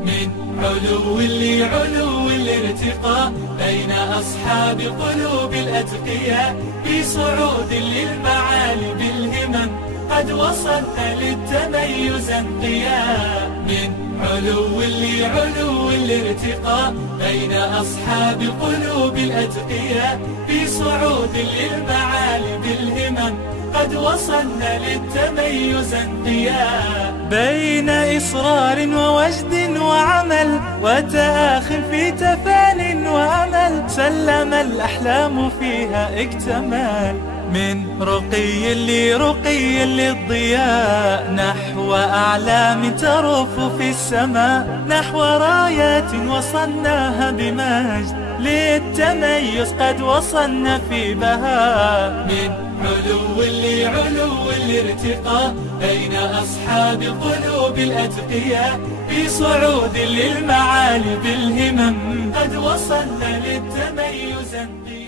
من علو لعلو الارتقاء بين أصحاب قلوب الأتقياء، في صعود للمعالي بالهمم قد وصلنا للتميز انقياء. من علو لعلو الارتقاء بين أصحاب قلوب الأتقياء، في صعود للمعالي بالهمم قد وصلنا للتميز انقياء. بين إصرار ووجد وعمل وتآخ في تفان وأمل، سلم الأحلام فيها اكتمال. من رقي لرقي للضياء نحو أعلام ترف في السماء، نحو رايات وصلناها بمجد للتميز قد وصلنا في بهاء. من علو لعلو الارتقاء بين أصحاب قلوب الأتقياء، في صعود للمعالي بالهمم قد وصلنا للتميز انقياء.